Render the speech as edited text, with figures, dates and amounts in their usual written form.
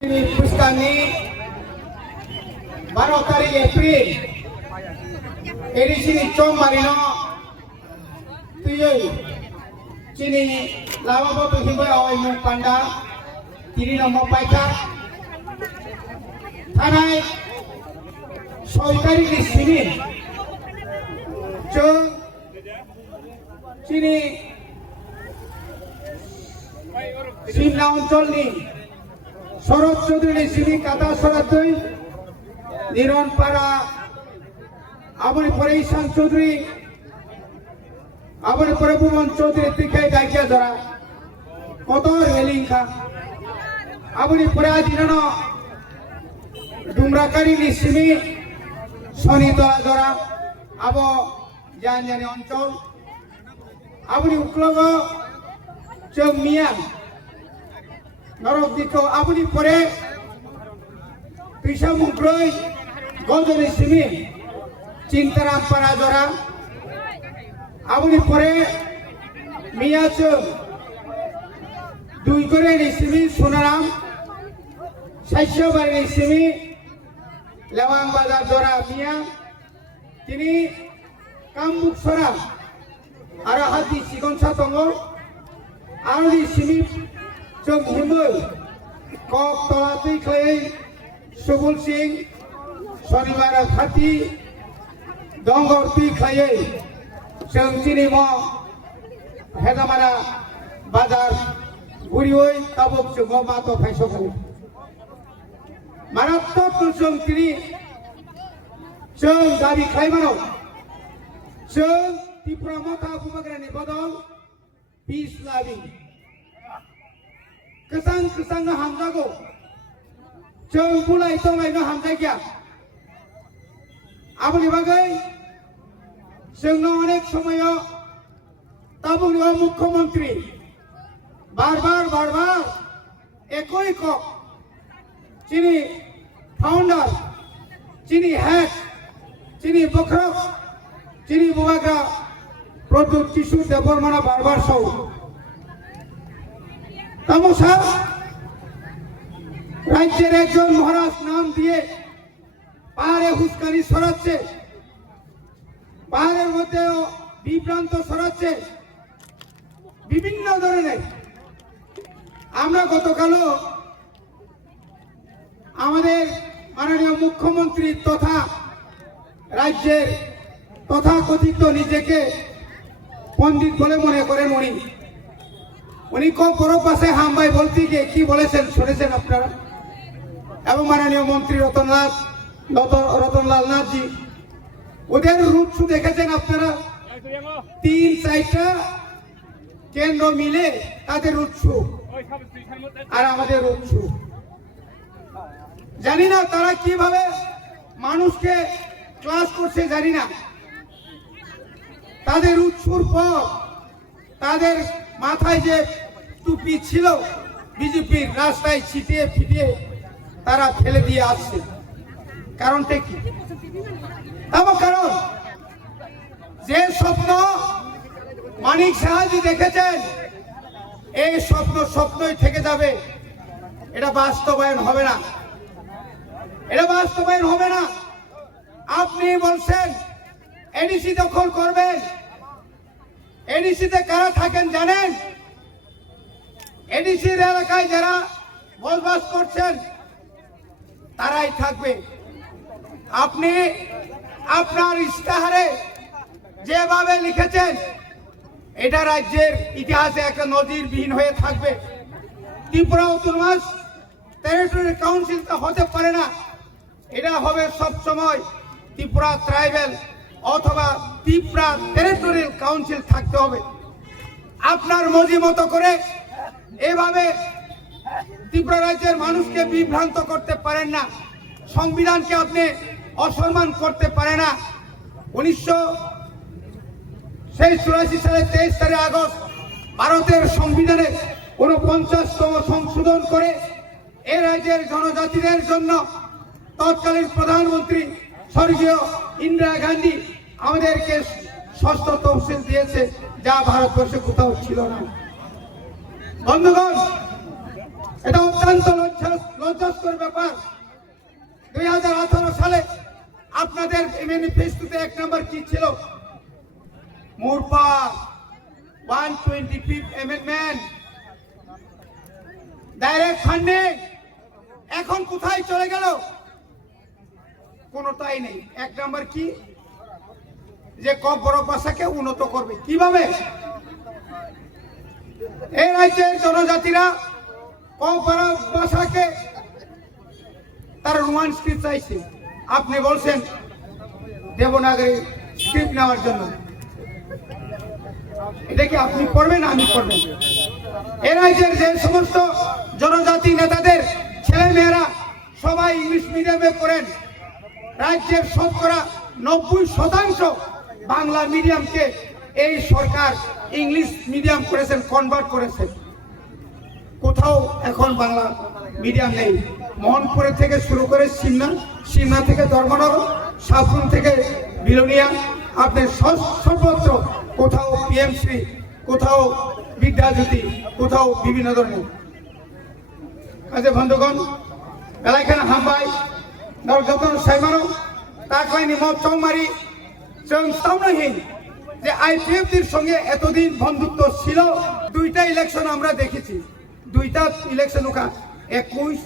Pustani 12 tarik April edisi Chom Marino tuyoi chini lama bo tuhibai awai mu panda tiri nomor paika thanai সরকারি লিস্টিনি চং chini Shimla অঞ্চলনি শরৎ চৌধুরী সিনি কাদা সরাতই নিরনপাড়া আবরি পরে ঈশান চৌধুরী আবরি পরে ভুবন চৌধুরী তিখাই দাইকা ধরা কত রেলিংখা আবরি পরে আদিন ডুমরাকারি নিসিমি শনিতলা ধরা আব জান জানি অঞ্চল আবরি উকলগ চং মিয়া নরক দিকো আবুনি পরে পিসা মুগ্রই গজনি সিমি চিন্তারাম পাড়া জরা আবুনি পরে মিয়াচ দুই করে নিসিমি সোনারাম সাইশবাড়ি নিসিমি লেওয়াং বাজার জরা মিয়া তিনি কামবুক সরা আর হাতি সিগনসা তঙ্গ আর সিমি চোখ হিমল কক তলাতেই খেয়ে সুবল সিং শনিবার খাতি দঙ্গর তুই খাইয়ে जों চিনিম হেদামারা বাজার ঘুরি ওই কাবক जों মাতো ফাইস খালি মারাত্মক जों তিনি जों দাবি খাইমানো जों ত্রিপুরা মথা বুমাগ্রানি বদল piece লাবি kesang kesang na hamzago जों बुलाय तंलाय ना हामजायगिया आबुनि बागै जोंनो अनेक समायाव ताबुनि मुख्यमंत्री बार-बार एकई कक चिनी फाउंडर चिनी हेड चिनी बखरक चिनी बुबाग्रा प्रद्युत किशोर देबबर्माना बार सौ তামসা রাজ্যের একজন মহারাজ নাম দিয়ে পাহাড়ে হুস্কানি ছড়াচ্ছে পাহাড়ের মধ্যে বিভ্রান্ত ছড়াচ্ছে বিভিন্ন ধরনের আমরা গতকালও আমাদের মাননীয় মুখ্যমন্ত্রী তথা রাজ্যের তথাকথিত নিজেকে পণ্ডিত বলে মনে করেন উনি খুব বড় পাশে হামবাই বলতে গিয়ে কি বলেছেন শুনেছেন আপনারা এবং মাননীয় মন্ত্রী রতনলাল নাথজি ওদের রুটসু দেখেছেন আপনারা 3-4টা কেন্দ্র মিলে তাদের রুটসু আর আমাদের রুটসু জানি না তারা কিভাবে মানুষকে ক্লাস করছে জানি না তাদের রুটসুর পর তাদের মাথায় যে টুপি ছিল বিজেপির রাস্তায় ছিটিয়ে ফিটিয়ে তারা ফেলে দিয়ে আসছে কারণটা কি কারণ যে স্বপ্ন মানিক সাহাজি দেখেছেন এই স্বপ্নই থেকে যাবে এটা বাস্তবায়ন হবে না আপনি বলছেন এডিসি দখল করবেন এডিসিতে কারা থাকেন জানেন এডিসির এলাকায় যারা বসবাস করছেন তারাই থাকবে আপনি আপনার ইস্তাহারে যেভাবে লিখেছেন এটা রাজ্যের ইতিহাসে একটা নজিরবিহীন হয়ে থাকবে ত্রিপুরা অটোনমাস টেরিটরি কাউন্সিল তো হতে পারে না এটা হবে সব সময় ত্রিপুরা ট্রাইবাল অথবা ত্রিপুরা টেরিটোরিয়াল কাউন্সিল থাকতে হবে আপনার মর্জি মতো করে এভাবে ত্রিপুরা রাজ্যের মানুষকে বিভ্রান্ত করতে পারেন না সংবিধানকে আপনি অসম্মান করতে পারেন না 1984 সালে 23 আগস্ট ভারতের সংবিধানে 49তম সংশোধন করে এ রাজ্যের জনজাতিদের জন্য তৎকালীন প্রধানমন্ত্রী স্বর্গীয় ইন্দিরা গান্ধী আমাদেরকে ষষ্ঠ তহসিল দিয়েছে যা ভারতবর্ষে কোথাও ছিল না বন্ধুগণ এটা অত্যন্ত লজ্জাস্পদ 2018 সালে আপনাদের ম্যানিফেস্টোতে 1 নম্বর কি ছিল? মুরপা 125th অ্যামেন্ডমেন্ট, ডাইরেক্ট ফান্ডিং। এখন কোথায় চলে গেল? কোনটাই নেই। 1 নম্বর কি? যে কম-বড় ভাষাকে উন্নত করবে কিভাবে? এই রাজ্যের জনজাতিরা কম-বড় ভাষাকে তারা রোমান স্ক্রিপ্ট চাইছে। আপনি বলছেন দেবনাগরী স্ক্রিপ্ট নেওয়ার জন্য। এটা কি আপনি পড়বেন? আমি পড়বেন? এই রাজ্যের যে সমস্ত জনজাতি নেতাদের ছেলে মেয়েরা সবাই ইংলিশ মিডিয়ামে পড়েন, রাজ্যের শতকরা 90% বাংলা মিডিয়ামকে এই সরকার ইংলিশ মিডিয়াম করেছেন, কনভার্ট করেছেন। কোথাও এখন বাংলা মিডিয়াম নেই। মোহনপুরে থেকে শুরু করে সিমনা থেকে ধর্মনগর, সাফরুন থেকে বিলোনিয়া, আপনার সর্বত্র কোথাও পিএমসি, কোথাও বিদ্যাজ্যোতি, কোথাও বিভিন্ন ধরনের কাজে বন্ধুগণ এলাকায় হামবাই যতন সাইমানো তারপরে নিমত চৌমারি সংস্থানহীন যে আইপিএফটির সঙ্গে এতদিন বন্ধুত্ব ছিল। 2টা ইলেকশন আমরা দেখেছি, 2টা ইলেকশন ওখানে 21